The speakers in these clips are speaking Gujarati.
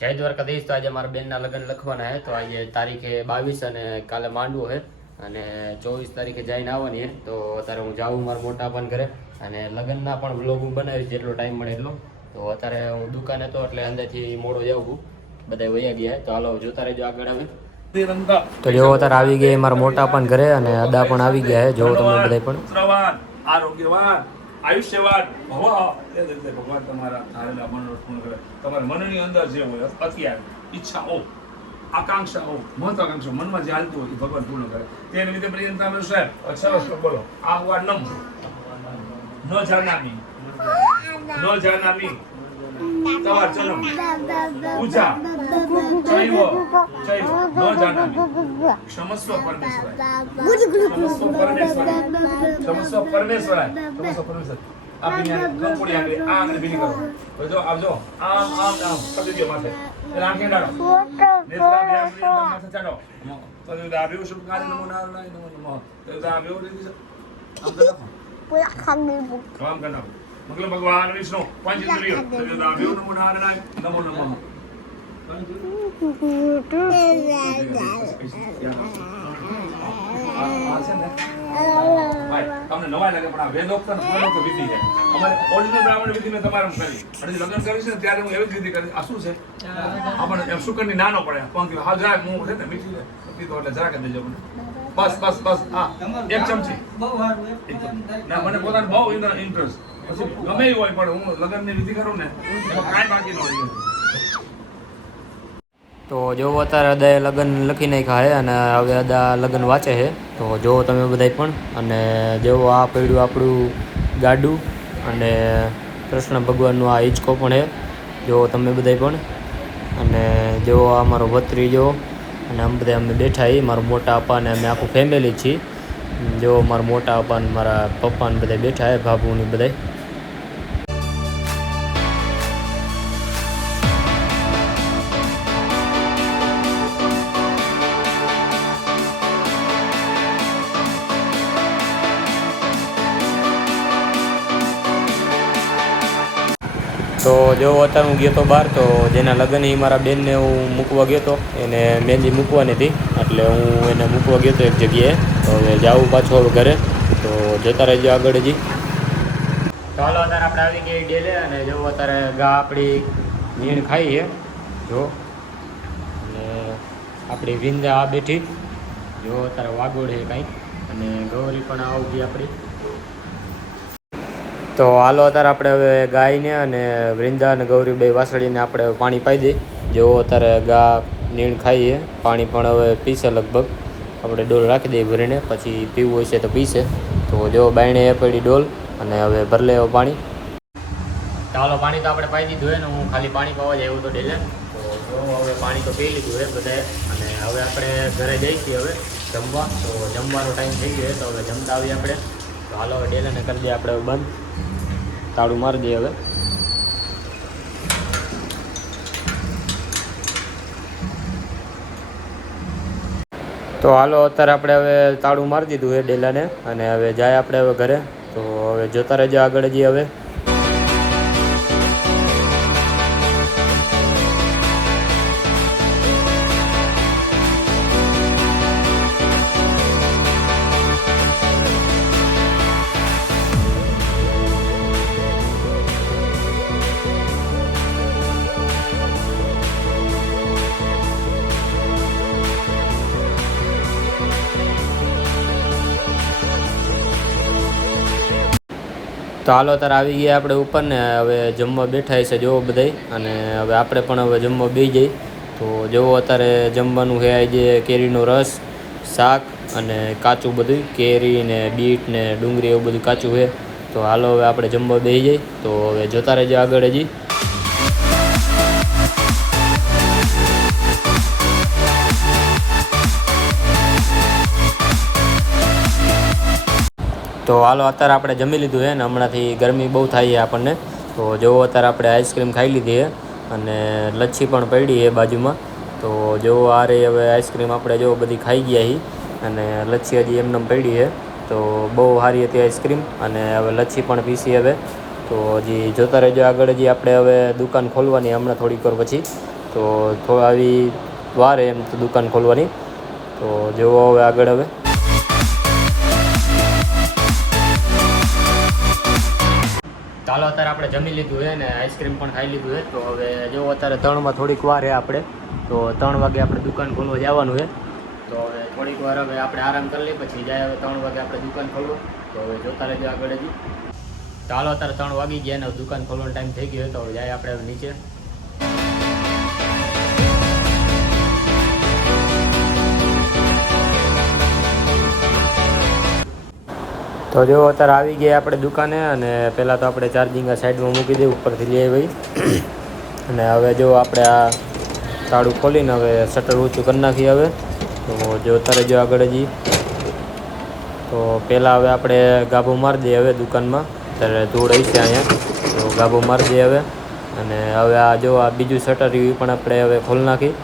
જય દ્વારકાધીશ. તો આજે મારા બેનના લગ્ન લખવાના છે. તો આજે તારીખે બાવીસ અને કાલે માંડવો છે. અને ચોવીસ તારીખે જઈને આવવાની છે. તો અત્યારે હું જાઉં મારા મોટા પણ ઘરે. અને લગ્નના પણ વ્લોગ હું બનાવીશ જેટલો ટાઈમ મળે એટલો. તો અત્યારે હું દુકાને હતો એટલે અંદરથી મોડો જાઉં છું. બધા વૈયા ગયા. તો હાલો જોતા રહેજો આગળ આવે તો જો અત્યારે આવી ગયા મારા મોટા પણ ઘરે અને અદા પણ આવી ગયા છે. જો તમે બધા પણ. આરોગ્યવાન. આયુષ્યવાન ભવ એ રીતે ભગવાન તમારા ધારેલા મનોરથ પૂર્ણ કરે. તમારા મનની અંદર જે હોય અત્યારે ઈચ્છાઓ આકાંક્ષાઓ મહત્વાકાંક્ષાઓ મનમાં જે હાલતું હોય એ ભગવાન પૂર્ણ કરે. તે નિમિત્તે પ્રિયંતા મેં સાહેબ બોલો. આહ્વાનમ ન જાનામી. ન જાનામી. તમાર જન્મ. પૂજા. જૈવ. જૈવ. ન જાનામી. ક્ષમસ્વ પરમેશ્વર. ક્ષમસ્વ પરમેશ્વરાય ક્ષમસ્વ પરમેશ્વરાય તમસો પરમેશ્વર. આપીને કંકુડી આગળ, આ આંગળી ભીની કરો. હવે જો આવજો આમ આમ આમ. સદી દો માથે. આંખે ડાળો. નેત્રા બે આંગળી માથે ચાડો તો જો આવ્યો શુભ કાર્ય નમો નારાયણ નમો નમઃ. તો આવ્યો રીતિ આમ તો નાખો. બુ કામ નાખો. મગલ ભગવાન, વિષ્ણુ પંચ ઇન્દ્રિયો તો જો આવ્યો નમો નારાયણ નમો નમઃ આ છે ને તમને નવાઈ લાગે, પણ આ વેદોક્ત પૂર્ણોક્ત વિધિ છે. અમારે ઓરિજિનલ બ્રાહ્મણ વિધિ મેં તમારે કરી. અને લગ્ન કરીશ ને ત્યારે હું એવી જ વિધિ કરીશ આ શું છે? આપણને એમ શુકરની નાનો પડે. પંક્તિ હા જરાક હું છે ને, મીઠી પીધો એટલે જરાક દેજો મને બસ બસ બસ, હા. એક ચમચી. ના, મને પોતાને બહુ ઇન્ટરેસ્ટ. પછી ગમે હોય, પણ હું લગ્નની વિધિ કરું ને કાંઈ બાકી ન રહે તો જો અત્યારે અદાએ લગ્ન લખી નાખ્યા છે અને હવે અદા લગ્ન વાંચે છે તો જો તમે બધાય પણ અને જેવો આ પડ્યું આપણું ગાડું અને કૃષ્ણ ભગવાનનું આ હિંચકો પણ છે જો તમે બધાય પણ અને જેવો આ મારો ભત્રીજો અને અમે બધા અમે બેઠા છીએ મારા મોટા પપ્પા અને અમે આખું ફેમિલી છીએ જો મારા મોટા અપ્પા અને મારા પપ્પા ને બધા બેઠા છે બાબુ ને તો જો અત્યારે હું ગયો તો બહાર, તો જેના લગ્ન એ મારા બેનને હું મૂકવા ગયો તો, એને મહેંદી મૂકવાની હતી. એટલે હું એને મૂકવા ગયો તો એક જગ્યાએ. તો હવે જાઉં પાછો હવે ઘરે. તો જતા રહેજો આગળ હજી. હાલો અત્યારે આપણે આવી ગઈ ડેલે અને જો અત્યારે ગા આપણી નીણ ખાઈ છે. જો. અને આપણી વિંદા આ બેઠી. જો અત્યારે વાગોળ છે કાંઈક અને ગૌરી પણ આવું આપણી. તો હાલો, અત્યારે આપણે હવે ગાયને અને વૃંદા અને ગૌરી બે વાસળીને આપણે પાણી પાઈ દઈએ. જેવો અત્યારે ગા નીણ ખાઈએ, પાણી પણ હવે પીશે લગભગ. આપણે ડોલ રાખી દઈએ ભરીને, પછી પીવું હોય છે તો પીશે. તો જેવો બાયણે એ પડી ડોલ અને હવે ભર લેવો પાણી. ચાલો પાણી તો આપણે પાઈ દીધું હોય ને, હું ખાલી પાણી પાવા જાય એવું તો ડેલે. તો હવે પાણી તો પી લીધું હોય બધાએ. અને હવે આપણે ઘરે છીએ હવે જમવા. તો જમવાનો ટાઈમ થઈ ગયો તો હવે જમતા આવીએ આપણે. તો હાલો ડેલાને કરી દઈએ આપણે બંધ. તાળું મારી દઈએ હવે. તો હાલો અત્યારે આપણે હવે તાળું મારી દીધું એ ડેલાને. અને હવે જાય આપણે હવે ઘરે. તો હવે જોતા રહેજો આગળ જઈએ હવે. તો હાલો તારે આવી ગયા આપણે ઉપર ને હવે જમવા બેઠા છે જોવો બધાય. અને હવે આપણે પણ હવે જમવા બે જઈ તો જોવો અત્યારે જમવાનું છે આજે કેરીનો રસ, શાક અને કાચું બધું કેરી ને બીટ ને ડુંગળી એવું બધું કાચું છે. તો હાલો, હવે આપણે જમવા બે જઈ તો હવે જોતા રહેજો આગળ હજી. તો હાલો, અત્યારે આપણે જમી લીધું છે ને, હમણાંથી ગરમી બહુ થાય છે આપણને. તો જેવો અત્યારે આપણે આઈસ્ક્રીમ ખાઈ લીધી છે અને લચ્છી પણ પડી એ બાજુમાં. તો જેવો આ રહી હવે આઈસ્ક્રીમ આપણે જેવો બધી ખાઈ ગયા હી અને લચ્છી હજી એમને પડી છે. તો બહુ સારી હતી આઈસ્ક્રીમ અને હવે લચ્છી પણ પીસી હવે. તો હજી જોતા રહેજો આગળ, હજી આપણે હવે દુકાન ખોલવાની હમણાં થોડીક વાર પછી. તો થોડા આવી વાર એમ તો દુકાન ખોલવાની. તો જેવો હવે આગળ હવે. ચાલો અત્યારે આપણે જમી લીધું છે ને આઈસ્ક્રીમ પણ ખાઈ લીધું છે. તો હવે જો અત્યારે ત્રણમાં થોડીક વાર છે આપણે, તો ત્રણ વાગે આપણે દુકાન ખોલવા જવાનું છે. તો હવે થોડીક વાર હવે આપણે આરામ કરી લઈએ, પછી જાય હવે ત્રણ વાગે આપણે દુકાન ખોલવું. તો હવે જોતા રહેજો આગળ હજી. ચાલો અત્યારે ત્રણ વાગી ગયા ને દુકાન ખોલવાનો ટાઈમ થઈ ગયો તો જાય આપણે નીચે. તો જો અત્યારે આવી ગયા આપણે દુકાને અને પહેલાં તો આપણે ચાર્જિંગ આ સાઈડમાં મૂકી દઈએ ઉપરથી લઈ આવી. અને હવે જો આપણે આ તાળું ખોલીને હવે શટર ઊંચું કરી નાખીએ હવે. તો જો અત્યારે જો આગળ હજી તો પહેલાં હવે આપણે ગાભો મારી દઈએ હવે દુકાનમાં. ત્યારે ધૂળ હશે અહીંયા. તો ગાભો મારી દઈએ હવે. અને હવે આ જો આ બીજું શટર એ પણ આપણે હવે ખોલી નાખી.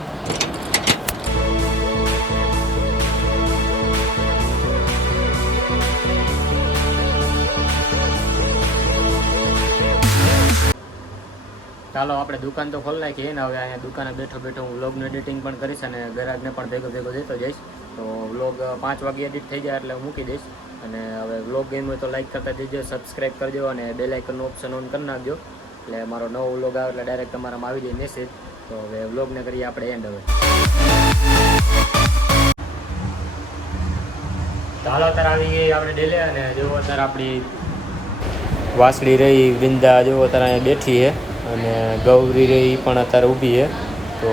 ચાલો, આપણે દુકાન તો ખોલી નાખીએ. ને હવે અહીંયા દુકાને બેઠો બેઠો હું વ્લોગનું એડિટિંગ પણ કરીશ અને ગરાજને પણ ભેગો ભેગો દેતો જઈશ. તો વ્લોગ પાંચ વાગે એડિટ થઈ જાય એટલે હું મૂકી દઈશ. અને હવે વ્લોગ ગેમ હોય તો લાઈક કરતા દેજો સબસ્ક્રાઈબ કરજો અને બે લાઇકનનું ઓપ્શન ઓન કરી નાખજો. એટલે મારો નવો વ્લોગ આવે એટલે ડાયરેક્ટ તમારામાં આવી જાય મેસેજ તો હવે વ્લોગને કરીએ આપણે એન્ડ હવે. ચાલો, અત્યારે આવી ગઈ આપણે ડેલે અને જો અત્યારે આપણી વાસળી રહી વિંદા જો અત્યારે અહીંયા બેઠી છે. અને ગૌરી રહી પણ અત્યારે ઊભી છે. તો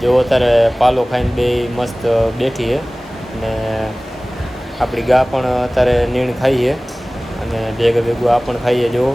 જેવો અત્યારે પાલો ખાઈને બે મસ્ત બેઠી છે. અને આપણી ગા પણ અત્યારે નીણ ખાઈએ અને ભેગું ભેગું આ પણ ખાઈએ જો.